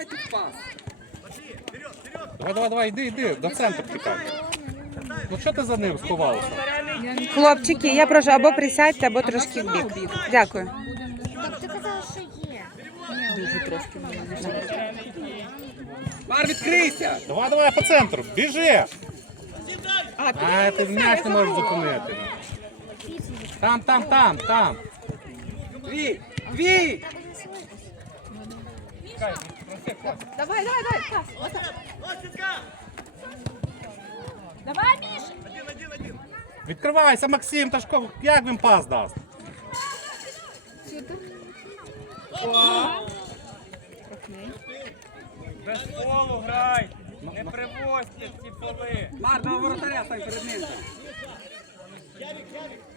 Дайте пас. Давай, давай, давай, йди, йди, до центру тікай. Ну що ти за ним сховався? Хлопчики, я прошу або присядьте, або трошки в бік. Дякую. Так ти казала, що є. Мар, відкрийся. Давай, давай по центру, біжи! А, ти м'яч не можеш зупинити. Там, там, там, там. Дві. Дві. Давай, давай, давай, пас. Отак. Давай, Міша. Відкривайся, Максим, та ж як він пас дасть? Без полу грай! Не привозьте ці поли! Мар, воротаря стань перед ним.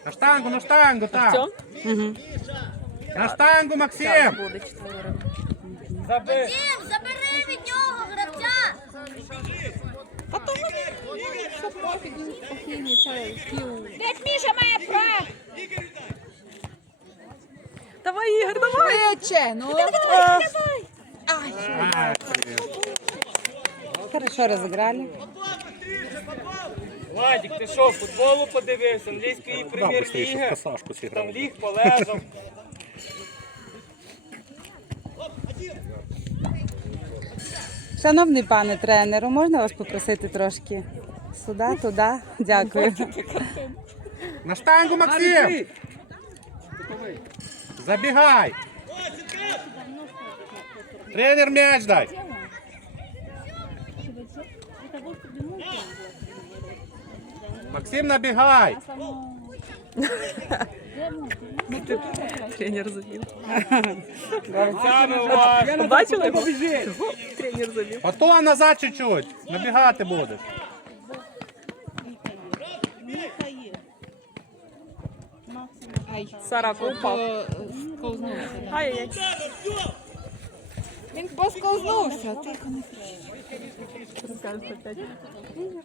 На штангу, на штангу, там. На штангу, Максим! Забив! Дім, забери від нього гравця. Дядь Міша має прав. Давай, Ігор, давай. Швидше, ну. А, блін. Хорошо розіграли. Владик, ти що, футболу подивився, англійської прем'єр-ліги? Там ліг, полежав. Шановний пане тренеру, можна вас попросити трошки сюди, туди? Дякую. На штангу, Максим! Забігай! Тренер м'яч дай! Максим, набігай! Тренер уважно. Бачили його? Тренер забив. Потом назад чуть-чуть. Набігати будеш. Сарако упав. Ай-яй-яй. Він посковзнувся. Тихо, не кричи.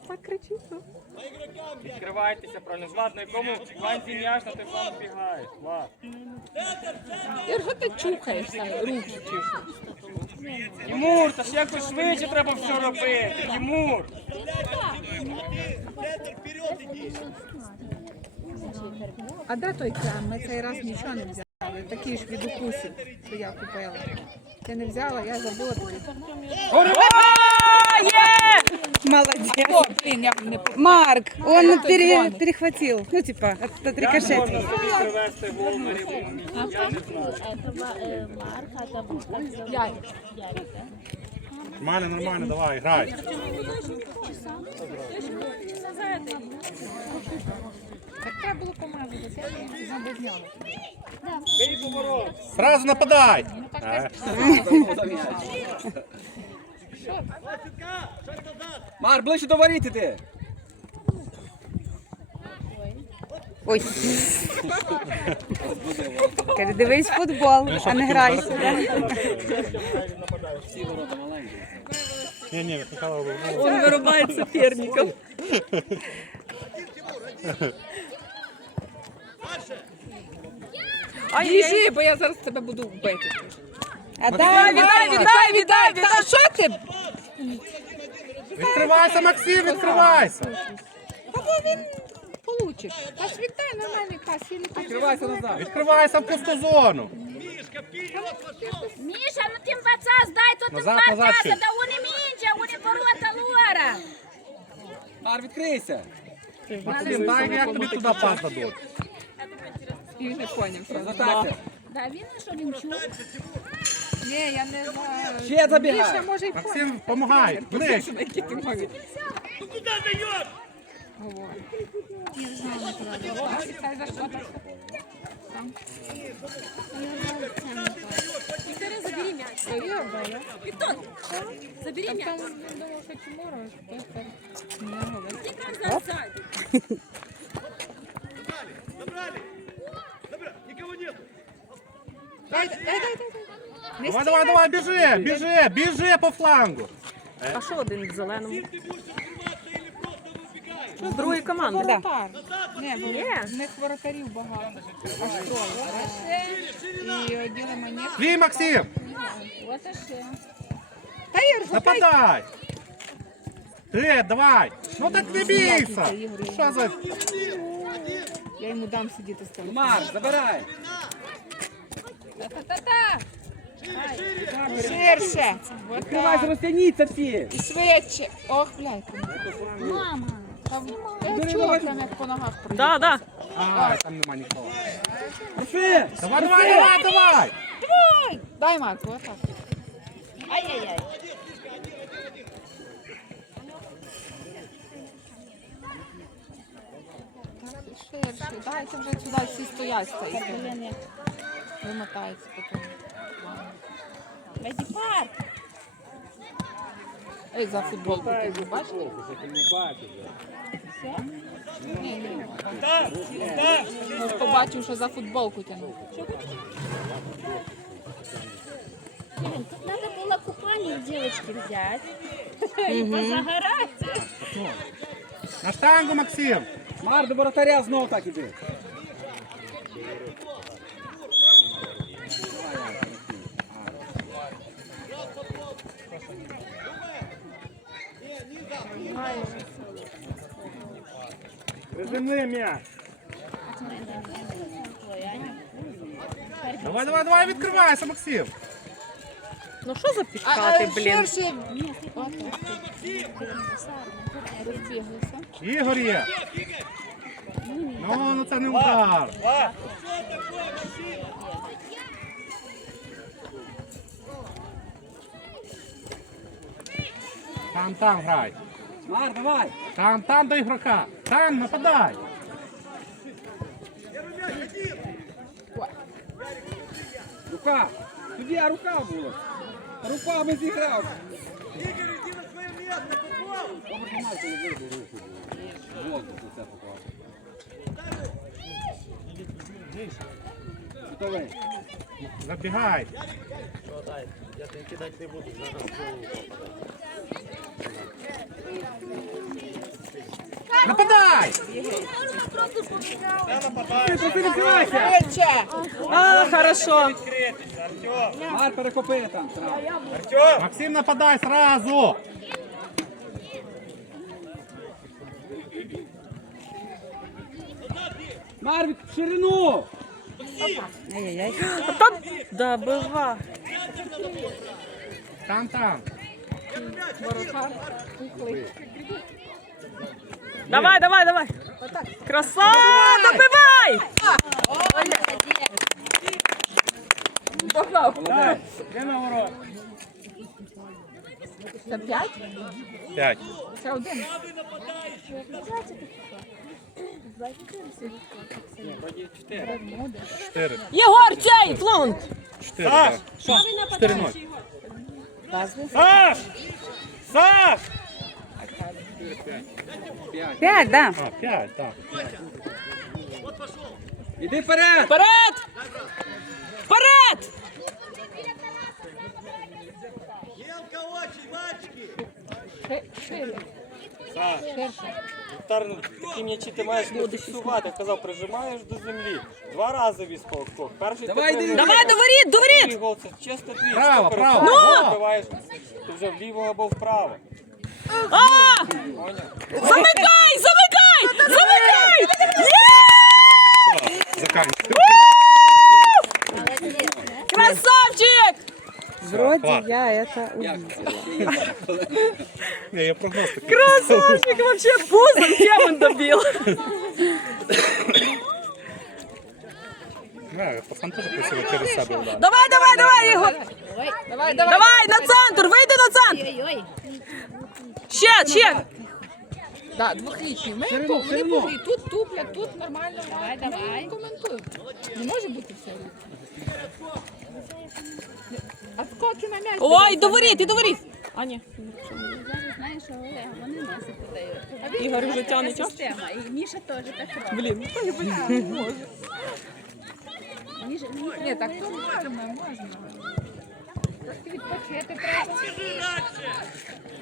Так кричить. ну. Відкривайтеся правильно. Влад, на якому фланзі м'яч, на той бігаєш. Влад. Ігор, ти чухаєш там? Руки чухаєш. Тимур, та ж якось швидше треба все робити. Тимур! А де той крем? Ми цей раз нічого не взяли. Такі ж від укусів, що я купила. Ти не взяла, я забула тобі. Молодець. Блін, я не по- Марк, он пере, перехватил. Ну, типа, от, от Як рикошет. можна собі привести гол на рівному місці? Я не знаю. Нормально, нормально, давай, грай. Так треба було помазати, це я без нього. Бий поворот. Сразу нападай. Мар, ближче до воріт іди. Ой. Каже, дивись футбол, а не грай сюди. Ні, ні, Михайло, ну, Он вырубает соперников. Біжи, бо я зараз тебе буду вбити. А дай, Віддай, віддай, віддай, віддай. Що ти? Відкривайся, Максим, відкривайся. Або він получить. Та ж віддай нормальний пас, я не. Відкривайся назад. Відкривайся в пусту зону. Міша, ну тим паца здай, то тим Назад, назад паца, чуть. да вони мінджа, вони ворота луара. Мар, відкрийся. Максим, дай, як тобі туди пас дадуть. Він не поняв. що. Да, він що він чув? Ні, я не знаю. Ще забігай. Більше може й поняв. Максим, помагай. Ближче. Які ти мові. Говорить. Я знаю, не треба. Це за що так? Там. Забери м'яч. Серйозно, я? Забери Там м'яч. він думав, що Тимура, що це не говорить. Ти как зараз ззаді. Дай, дай, дай, дай. Не Давай, давай, давай, біжи, біжи, біжи по флангу. А що один в зеленому? З другої команди. Воротар. Ні, бо Ні. в них воротарів багато. Аж троє. І оділи мені. Твій Максим. Ось і ще. Нападай! Ти, давай! Ну так не бійся! Що за... Я йому дам сидіти з тобою. Марш, забирай. Та-та-та! Ширше. Відкривайся, розтягніться всі. І швидше. Ох, блядь. Мама! Там, я чула прям як по ногах пройде. Да, да. А, там нема нікого. Пиши. Давай, давай, давай, давай! Дай, Марк, отак. Ай-яй-яй! Ширше. Дайте вже сюди всі стоять. стоїть. Вимотаються потім. Леді парк! Ей, за футболку ти не бачиш? Ні, ні. Може, побачив, що за футболку тянув. Блин, тут надо было купальник девочки взять и позагорать. На штангу, Максим! Марш до воротаря знов так іди. М'яч. Давай, давай, давай, відкривайся, Максим! Ну що за пішкати, блін? Отак. Розбіглися. Ігор є! Ну, ну це не удар! Там, там грай! Марш, давай. Там, там до ігрока! Там, нападай! Рука. Тоді рука була. Руками зіграв. Воздух на це поклав. Готовий. Забігай! Нападай! Ти відкривайся. Ширше. А, хорошо. відкритися, Артем. Марш, перекопи там. сразу. Артем. Максим, нападай сразу! Марш, в ширину. Ай-яй-яй. Та добива. Там, там! Воротар. Пухлий. Давай, давай, давай. Краса, добивай! Погнав. Де на ворот? Це п'ять? П'ять. Це один. Чотири. Єгор, цей, флунт! Чотири, Саш! Саш! Саш! П'ять, да. А, п'ять, так. Іди вперед. Вперед! Вперед! Саш! Ширше. Віктор, ну, такі м'ячі ти маєш не фіксувати. Я казав, прижимаєш до землі. Два рази військовий. Перший Давай, ти прийняв. Давай, до воріт, до воріт! гол це чисто твій. Право, право. Ну! вбиваєш, Ти вже вліво або вправо. А! Замикай, замикай! Замикай! Є! Красавчик! Вроде я это увидела. Я прогноз. Красавчик, вообще пузом чем он добил? Пацан теж красиво через себе удар. Давай, давай, давай, Ігор! Давай, давай. Давай, на центр, вийди на центр! Ще, ще! Да, двохлітні. Ми тут, вони пухлі. Тут туплять, тут нормально. Давай, Ми давай. не коментуємо. Не може бути все. А скоки на м'яч. Ой, до воріт, і до воріт! А, ні. Зараз знаєш, вони. Ігор вже тягне час? Система. І Міша теж так робить. Блін. Міша, Міша, Ні, так то можна, можна.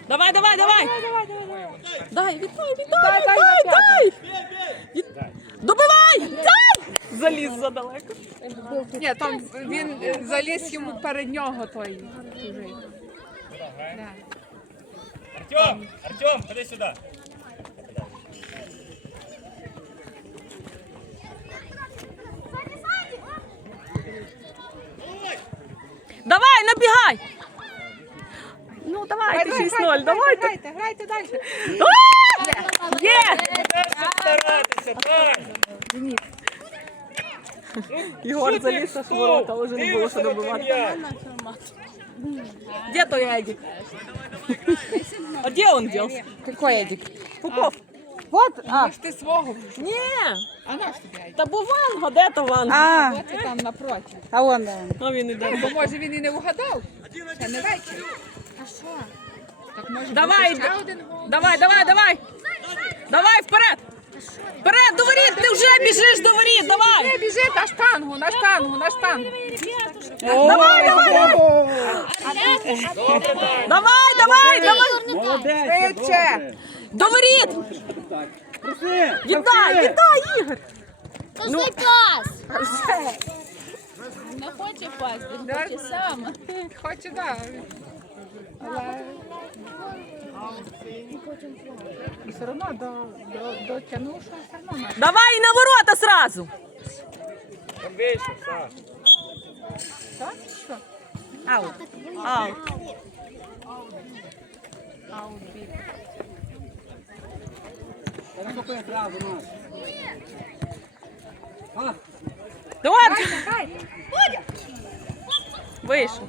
Давай, давай, давай! Дай, віддай, віддай, Дай, дай, віддай, дай! Добивай! Дай! Заліз задалеко. Ні, там він заліз йому перед нього той чужий. Артем, Артем, ходи сюди. Давай, набігай! Ну, давайте Давай, 6-0, давайте. Грайте, грайте далі. А! Є! Старайтеся, так. Єгор заліз аж в ворота, вже не було що добивати. Де той Едік? А де він дівся? Какой Едик? Попов. Вот, а, Ж ти свого. Ні, А наш тобі? Та був Ванго, де то Ванго? а, Оце там напроти. а он, да, он. А він іде. Бо може він і не вгадав. Це не вечір. А що? Так може Давай, бути ще один гол. Давай, давай, давай! Давай вперед! Вперед, до воріт! Ти вже біжиш до воріт, давай! Не біжи на штангу, на штангу, на штангу. Давай, давай! Давай, давай, давай! Молодець. Швидше. добре. До воріт! Так. Проси. Віддай, віддай, Ігор! Ну, пас! Не хоче пасти, він хоче сам. Хоче, да. Але... І все одно до, до, дотягнув, що все одно наш. Давай на ворота сразу! Там вийшов, Саш. Так? Що? Аут. Аут. Перехопи наш. А, Давай! Вийшов.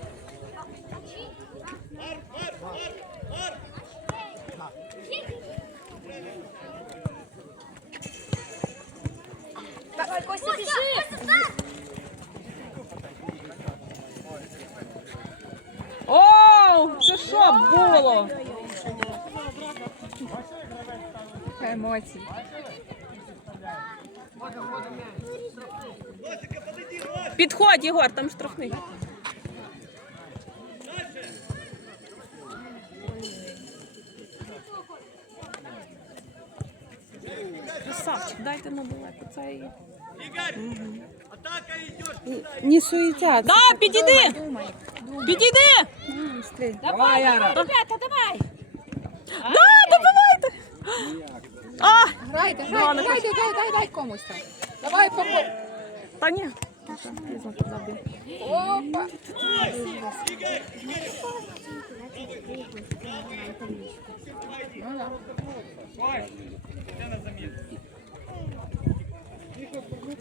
Давай, Костя, біжи! Оу, це що було? Емоції. Підходь, Єгор, там штрафний. Красавчик, дайте набивати цей. Не суетятся. Да, підійди! Підійди! давай, Яра. Ребята, давай! Да, добивайте! Грайте, грайте, грайте, дай, дай, дай комусь там. Давай, поко. Та ні. Опа. Ну, да.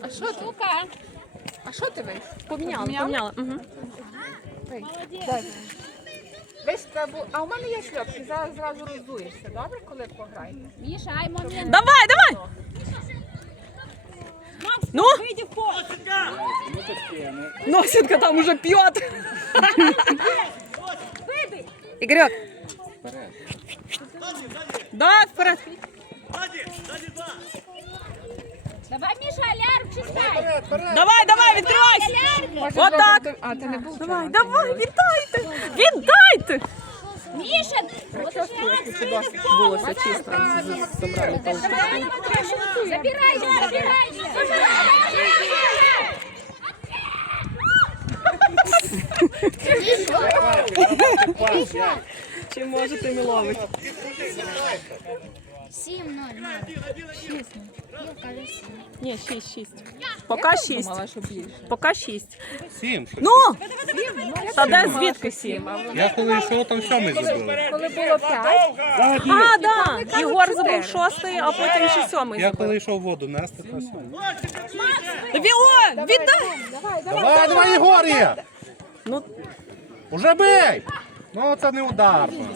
А що ти? А що ти вийшов? Поміняла, Поміняла? поміняла. Угу. Дай. Весь треба... А у мене є шльопки, зараз зразу роздуєшся, добре, коли пограєте? Міша, ай, момент. Давай, давай! Ну? Носинка там уже пьет. Игорек, Да, вперед. Давай, Міша, алярм читай! Давай, давай, відкривайся. Так. А, ти не був Давай, давай, віддайте. Віддайте. Міша! Було чисто. Забрали Забирай, забирай! Чи можете миловити? 7-0. 6 Я кажу 7. Ні, 6, 6. Поки 6. Думала, що більше. Поки 6. Сім. що? Ну, та де звідки 7? Я коли йшов, там сьомий забили. Коли було 5, А, да. Єгор забув шостий, а потім ще сьомий Я коли йшов воду нести, то сьомий. Тобі, віддай. давай, давай. Давай, Ну, Уже бей! Ну це не ударно.